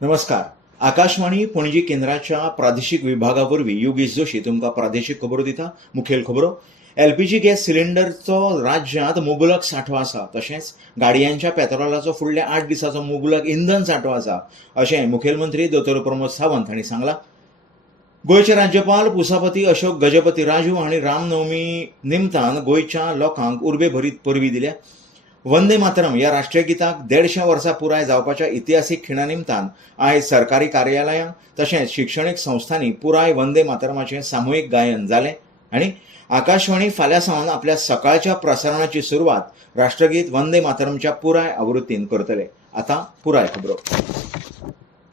नमस्कार. आकाशवाणी पणजी केंद्राच्या प्रादेशिक विभागावरवीं योगेश जोशी तुमकां प्रादेशिक खबरो दिता. मुखेल खबरो. एलपीजी गॅस सिलिंडरचो राज्यांत मुबलक सांठो आसा, तशेंच गाडयांच्या पेट्रोलाचो फुडल्या 8 दिसांचो मुबलक इंधन सांठो आसा, अशें मुखेलमंत्री दोतोर प्रमोद सावंत हांणी सांगलां. गोंयचे राज्यपाल पुसापती अशोक गजपती राजू हांणी रामनवमी निमतान गोंयच्या लोकांक उर्बे भरीत परबीं दिल्या. वंदे मातरम ह्या राष्ट्रीय गिताक 150 वर्सां पुराय जावपाच्या इतिहासीक खिणा निमतान आयज सरकारी कार्यालयां तशेंच शिक्षणीक संस्थांनी पुराय वंदे मातरमाचें सामुहीक गायन जालें आनी आकाशवाणी फाल्यां सावन आपल्या सकाळच्या प्रसारणाची सुरवात राष्ट्रगीत वंदे मातरमच्या पुराय आवृत्तीन करतले. आतां पुराय खबरो.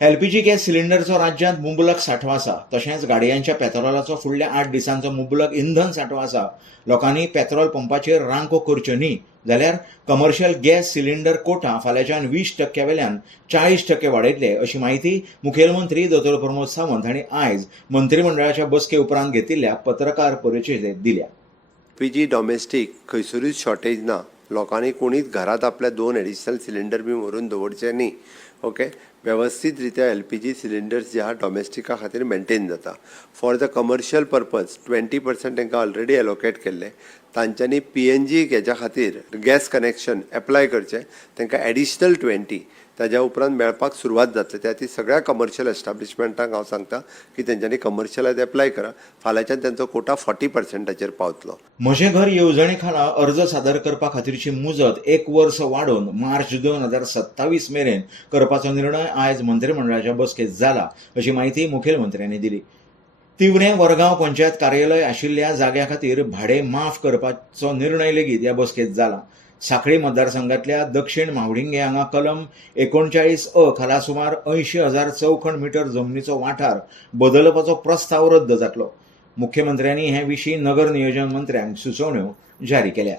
एलपीजी गॅस सिलिंडरचो राज्यांत मुबलक सांठो आसा, तशेंच गाडयांच्या पेट्रोलाचो फुडल्या 8 दिसांचो मुबलक इंधन सांठो आसा. लोकांनी पेट्रोल पंपाचेर रांको करच्यो न्ही, जाल्यार कमर्शियल गॅस सिलिंडर कोटा फाल्यांच्यान 20% वेल्यान 40% वाडयतले, अशी माहिती मुखेलमंत्री दोतोर प्रमोद सावंत हांणी आयज मंत्रिमंडळाच्या बसके उपरांत घेतिल्ल्या पत्रकार परिशदेंत दिल्या. एलपीजी डॉमेस्टीक खंयसरूच शॉर्टेज ना. लोकांनी कोणीच घरात आपल्या 2 एडिशनल सिलिंडर बी व्हरून दवरचे न्ही. ओके, वेवस्थीत रित्या एलपीजी सिलिंडर्स जे आहा डॉमेस्टिका खातीर मेंटेन जाता. फॉर द कमर्शियल पर्पज 20% तांकां ऑलरेडी एलोकेट केल्ले. तांच्यांनी पीएनजी हेच्या खातीर गॅस कनेक्शन एप्लाय करचें, तांकां एडिशनल 20 ताज्या उपरांत मेळपाक सुरवात जातली. त्या ती सगळ्या कमर्शियल एस्टाब्लिशमेंटांक हांव सांगता की तेंच्यांनी कमर्शियलात एप्लाय करा. फाल्यांच्यान तांचो कोटा 40%चेर पावतलो. म्हजें घर येवजणे खाला अर्ज सादर करपा खातीरची मुजत 1 वर्स वाडोवन मार्च 2027 मेरेन करपाचो निर्णय आयज मंत्रिमंडळाच्या बसकेंत जाला, अशी माहिती मुखेलमंत्र्यांनी दिली. तिवरें वरगांव पंचायत कार्यालय आशिल्ल्या जाग्या खातीर भाडें माफ करपाचो निर्णय लेगीत ह्या बसकेंत जाला. सांखळी मतदारसंघांतल्या दक्षिण मावडिंगे हांगा कलम 39(अ) खाला सुमार 80,000 चौखण मिटर जमनीचो वाठार बदलपाचो प्रस्ताव रद्द जातलो. मुख्यमंत्र्यांनी हे विशीं नगर नियोजन मंत्र्यांक सुचोवण्यो जारी केल्या.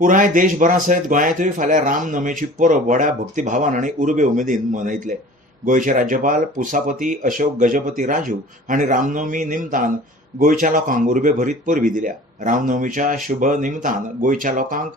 पुराय देशभरा सयत गोंयांतूय फाल्यां रामनमीची परब व्हड्या भक्तिभावान आनी उर्बे उमेदीन मनयतले. गोंयचे राज्यपाल पुसापती अशोक गजपती राजू हांणी रामनवमी निमतान गोंयच्या लोकांक उर्बे भरीत परबीं दिल्या. रामनवमीच्या शुभ निमतान गोंयच्या लोकांक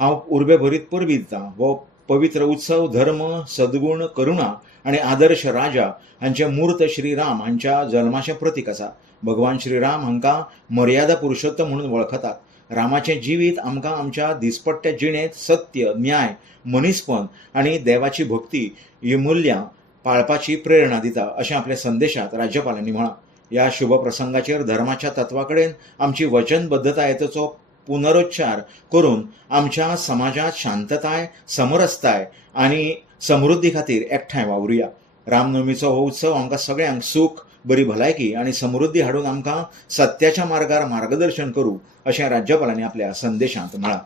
हांव उर्बे भरीत परबीं दितां. हो पवित्र उत्सव धर्म, सद्गुण, करुणा आनी आदर्श राजा हांचे मूर्त श्रीराम हांच्या जल्माचें प्रतीक आसा. भगवान श्रीराम हांकां मर्यादा पुरुषोत्तम म्हणून वळखतात. रामाचें जिवीत आमकां आमच्या दिसपट्ट्या जिणेंत सत्य, न्याय, मनीसपण आनी देवाची भक्ती ही मुल्यां पाळपाची प्रेरणा दिता, अशें आपल्या संदेशांत राज्यपालांनी म्हळां. ह्या शुभ प्रसंगाचेर धर्माच्या तत्वा कडेन आमची वचनबद्धतायेचो पुनरुच्चार करून आमच्या समाजात शांतताय, समरसताय आनी समृद्धी खातीर एकठांय वावुरया. रामनवमीचो हो उत्सव आमकां सगळ्यांक सुख, बरी भलायकी आनी समृद्धी हाडून आमकां सत्याच्या मार्गार मार्गदर्शन करूं, अशें राज्यपालांनी आपल्या संदेशांत म्हळां.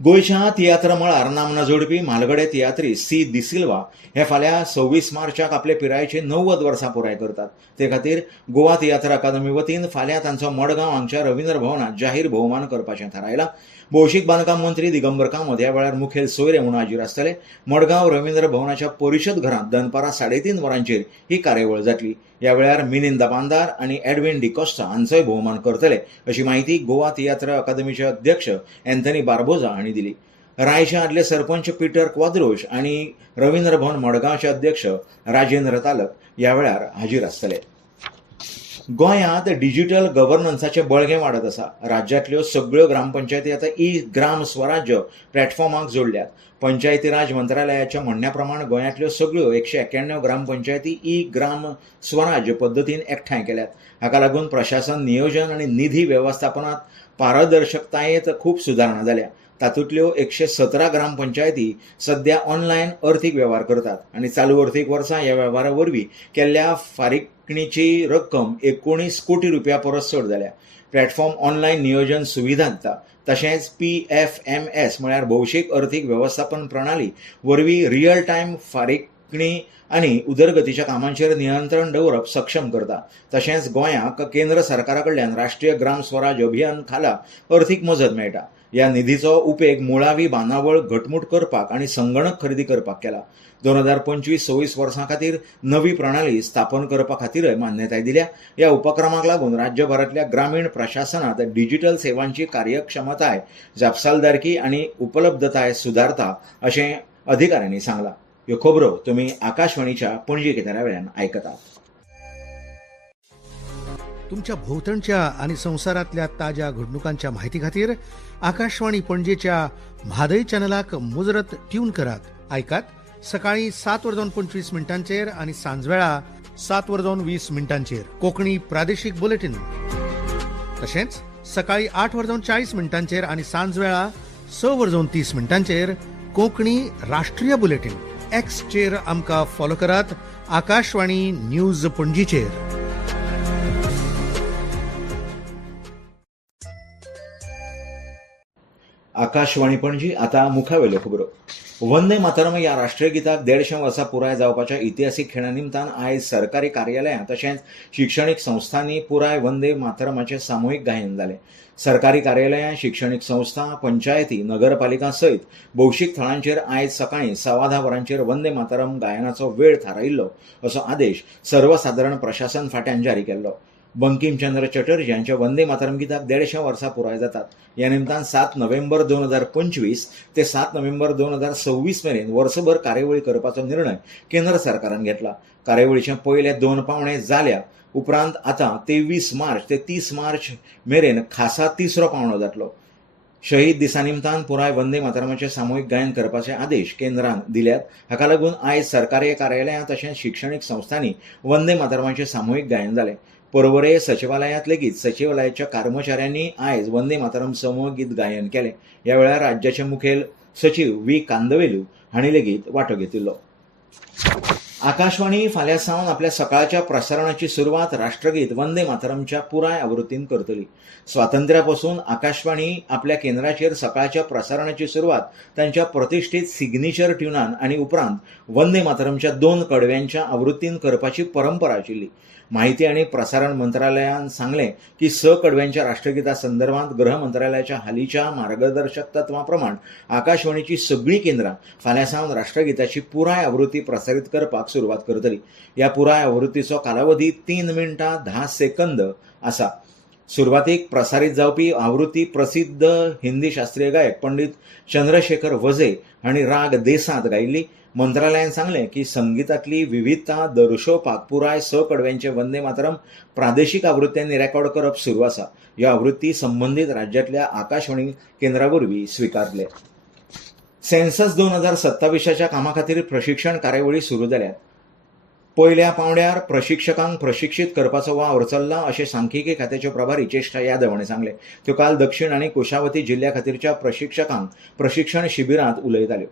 गोंयच्या तियात्र मळार नामना जोडपी म्हालगडे तियात्री सी डिसिल्वा हे फाल्यां 26 मार्चाक आपले पिरायेची 90 वर्सां पुराय करतात. ते खातीर गोवा तियात्र अकादमी वतीन फाल्यां तांचो मडगांव हांगच्या रवींद्र भवनात जाहीर भोवमान करपाचें थारायलां. भौशीक बांदकाम मंत्री दिगंबर कामत ह्या वेळार मुखेल सोयरे म्हणून हाजीर आसतले. मडगांव रवींद्र भवनाच्या परिशद घरांत दनपारां 3:30 वरांचेर ही कार्यावळ जातली. ह्या वेळार मिलिंद बांदार आनी एडविन डिकोस्टा हांचोय भोवमान करतले, अशी माहिती गोवा तियात्र अकादमीचे अध्यक्ष एंथनी बार्बोजा हांणी दिली. रायचे आदले सरपंच पीटर क्वाद्रोश आनी रवींद्र भवन मडगांवचे अध्यक्ष राजेंद्र तालक ह्या वेळार हाजीर आसतले. गोंयांत डिजिटल गव्हर्नन्साचें बळगें वाडत आसा. राज्यांतल्यो सगळ्यो ग्रामपंचायती आतां ग्राम स्वराज्य प्लॅटफॉर्माक जोडल्यात. पंचायती राज मंत्रालयाच्या म्हणण्या प्रमाण गोंयांतल्यो सगळ्यो 191 ग्रामपंचायती ग्राम स्वराज्य पद्दतीन एकठांय केल्यात. हाका लागून प्रशासन, नियोजन आनी निधी वेवस्थापनात पारदर्शकतायेंत खूब सुदारणा जाल्या. तातूंतल्यो 117 ग्रामपंचायती सध्या ऑनलायन अर्थीक वेव्हार करतात आनी चालू अर्थीक वर्सा ह्या वेव्हारा वरवीं केल्ल्या फारीकणीची रक्कम 19 कोटी रुपया परस चड जाल्या. प्लॅटफॉर्म ऑनलायन नियोजन सुविधा दिता. तशेंच PFMS म्हळ्यार भौशीक अर्थीक वेवस्थापन प्रणाली वरवीं रियल टायम फारीकणी आनी उदरगतीच्या कामांचेर नियंत्रण दवरप सक्षम करता. तशेंच गोंयांक केंद्र सरकारा कडल्यान राष्ट्रीय ग्राम स्वराज अभियान खाला अर्थीक मजत मेळटा. ह्या निधीचो उपेग मुळावी बांदावळ घटमूट करपाक आनी संगणक खरेदी करपाक केला. 2025-26 वर्सां खातीर नवी प्रणाली स्थापन करपा खातीरय मान्यताय दिल्या. ह्या उपक्रमाक लागून राज्यभरांतल्या ग्रामीण प्रशासनात डिजिटल सेवांची कार्यक्षमताय, जापसालदारकी आनी उपलब्धताय सुदारता अशें अधिकाऱ्यांनी सांगलां. ह्यो खबरो तुमी आकाशवाणीच्या पणजी केंद्रावेल्यान आयकतात. तुमच्या भोवतणच्या आणि संवसारातल्या ताज्या घडणुकांच्या माहिती खातीर आकाशवाणी पणजेच्या म्हादय चॅनलाक मुजरत ट्यून करात. आयकात सकाळी 7:25 आणि सांजवेळा 7:20 कोंकणी प्रादेशीक बुलेटिन. तशेंच सकाळी 8:40 आणि सांजवेळा 6:30 कोंकणी राष्ट्रीय बुलेटिन. एक्सचेर आमकां फॉलो करात. आकाशवाणी न्यूज पणजीचेर. आकाशवाणी पणजी आता मुखावेल्यो खबरो. वंदे मातरम ह्या राष्ट्रीय गिताक 150 वर्सां पुराय जावपाच्या इतिहासीक खिणा निमतान आयज सरकारी कार्यालयां तशेंच शिक्षणीक संस्थांनी पुराय वंदे मातरमाचें सामुहीक गायन जालें. सरकारी कार्यालयां, शिक्षणीक संस्था, पंचायती, नगरपालिका सयत भौशीक थळांचेर आयज सकाळीं 10:15 वरांचेर वंदे मातरम गायनाचो वेळ थारायिल्लो असो आदेश सर्वसाधारण प्रशासन फाट्यान जारी केल्लो. बंकिमचंद्र चटर्जी यांच्या वंदे मातरम गिताक 150 वर्सां पुराय जातात. ह्या निमतान 7 नोव्हेंबर 2025 ते 7 नोव्हेंबर 2026 मेरेन वर्सभर कार्यावळी करपाचो निर्णय केंद्र सरकारान घेतला. कार्यावळीचे पयले 2 पावणे जाल्या उपरांत आतां 23 मार्च ते 30 मार्च मेरेन खासा 3रो पावणो जातलो. शहीद दिसा निमतान पुराय वंदे मातरमाचें सामुहीक गायन करपाचे आदेश केंद्रान दिल्यात. हाका लागून आयज सरकारी कार्यालयां तशेंच शिक्षणीक संस्थांनी वंदे मातरमाचें सामुहीक गायन जालें. पर्वरे सचिवालयांत लेगीत सचिवालयाच्या कर्मचाऱ्यांनी आयज वंदे मातरम समूह गीत गायन केलें. ह्या वेळार राज्याचे मुखेल सचिव व्ही. कांदवेलू हांणी लेगीत वांटो घेतिल्लो. आकाशवाणी फाल्यां सावन आपल्या सकाळच्या प्रसारणाची सुरवात राष्ट्रगीत वंदे मातरमच्या पुराय आवृत्तीन करतली. स्वातंत्र्यापासून आकाशवाणी आपल्या केंद्राचेर सकाळच्या प्रसारणाची सुरवात तांच्या प्रतिश्ठीत सिग्नेचर ट्युनान आनी उपरांत वंदे मातरमच्या 2 कडव्यांच्या आवृत्तीन करपाची परंपरा आशिल्ली. माहिती आणि प्रसारण मंत्रालयान सांगलें की 6 कडव्यांच्या राष्ट्रगीता संदर्भात गृह मंत्रालयाच्या हालींच्या मार्गदर्शक तत्वांप्रमाण आकाशवाणीची सगळीं केंद्रां फाल्यां सावन राष्ट्रगीताची पुराय आवृत्ती प्रसारीत करपाक सुरवात करतली. ह्या पुराय आवृत्तीचो कालावधी 3 मिनटां 10 सेकंद आसा. सुरवातीक प्रसारीत जावपी आवृत्ती प्रसिद्ध हिंदी शास्त्रीय गायक पंडित चंद्रशेखर वझे हांणी राग देसांत गायिल्ली. मंत्रालयान सांगलें की संगीतांतली विविधता दर्शोवपाक पुराय 6 कडव्यांचे वंदे मातरम प्रादेशीक आवृत्त्यांनी रेकॉर्ड करप सुरू आसा. ह्यो आवृत्ती संबंदीत राज्यांतल्या आकाशवाणी केंद्रा वरवीं स्विकारले. सेन्सस 2027च्या कामा खातीर प्रशिक्षण कार्यावळी सुरू जाल्यात. पयल्या पावंड्यार प्रशिक्षकांक प्रशिक्षीत करपाचो वावर चल्ला अशें सांख्यिकी खात्याचे प्रभारी चेष्टा यादव हांणी सांगलें. त्यो काल दक्षिण आनी कुशावती जिल्ल्या खातीरच्या प्रशिक्षकांक प्रशिक्षण शिबिरांत उलयताल्यो.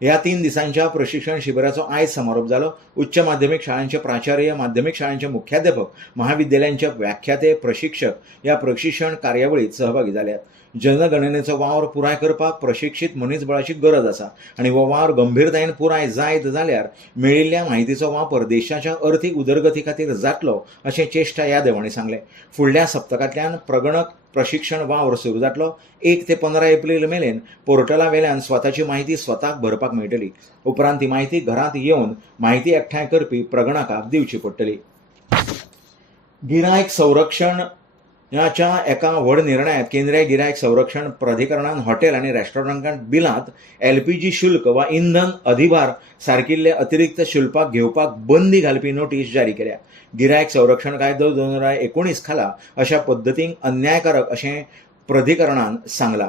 ह्या 3 दिसांच्या प्रशिक्षण शिबिराचो आयज समारोप जालो. उच्च माध्यमीक शाळांचे प्राचार्य, माध्यमीक शाळांचे मुख्याध्यापक, महाविद्यालयांचे व्याख्याते, प्रशिक्षक ह्या प्रशिक्षण कार्यावळीत सहभागी जाल्यात. जनगणनेचो वावर पुराय करपाक प्रशिक्षीत मनीसबळाची गरज आसा आनी हो वावर गंभीरतायेन पुराय जायत जाल्यार मेळिल्ल्या माहितीचो वापर देशाच्या अर्थीक उदरगती खातीर जातलो अशें चेष्टा यादव हांणी सांगलें. फुडल्या सप्तकांतल्यान प्रगणक प्रशिक्षण वावर सुरू जातलो. 1 ते 15 एप्रील मेरेन पोर्टला वेल्यान स्वताची माहिती स्वताक भरपाक मेळटली. उपरांत ती माहिती घरांत येवन माहिती एकठांय करपी प्रगणकाक दिवची पडटली. गिरायक संरक्षण ह्याच्या एका व्हड निर्णयात केंद्रीय गिरायक संरक्षण प्राधिकरणान हॉटेल आनी रेस्टॉरंटांत बिलांत LPG शुल्क वा इंधन अधिभार सारकिल्ले अतिरिक्त शुल्काक घेवपाक बंदी घालपी नोटीस जारी केल्या. गिरायक संरक्षण कायदो 2019 खाला अशा पद्दतीन अन्यायकारक अशें प्राधिकरणान सांगलां.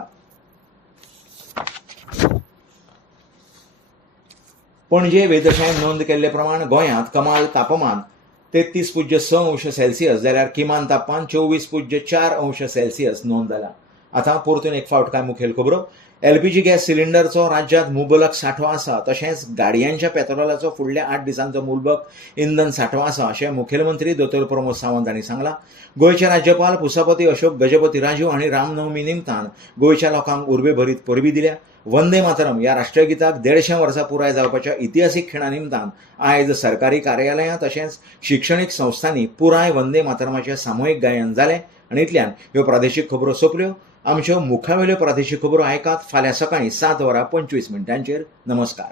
पणजे वेधशाळेन नोंद केल्ले प्रमाण गोंयांत कमाल तापमान 33.6 अंश सेल्सियस जाल्यार किमान तापमान 24.4 अंश सेल्सियस नोंद जाला. आतां परतून एक फावट कांय मुखेल खबरो. LPG गॅस सिलिंडरचो राज्यांत मुबलक सांठो आसा. तशेंच गाडयांच्या पेट्रोलाचो फुडल्या 8 दिसांचो मुबलक इंधन सांठो आसा अशें मुखेलमंत्री दोतोर प्रमोद सावंत हांणी सांगलां. गोंयचे राज्यपाल पुसापती अशोक गजपती राजू हांणी रामनवमी निमतान गोंयच्या लोकांक उर्बे भरीत परबी दिल्या. वंदे मातरम ह्या राष्ट्रीय गिताक 150 वर्सां पुराय जावपाच्या इतिहासीक खिणा निमतान आयज सरकारी कार्यालयां तशेंच शिक्षणीक संस्थांनी पुराय वंदे मातरमाचें सामुहीक गायन जालें. आनी इतल्यान ह्यो प्रादेशीक खबरो सोंपल्यो. आमच्यो मुखावेल्यो प्रादेशीक खबरो आयकात फाल्यां सकाळीं 7:25 नमस्कार.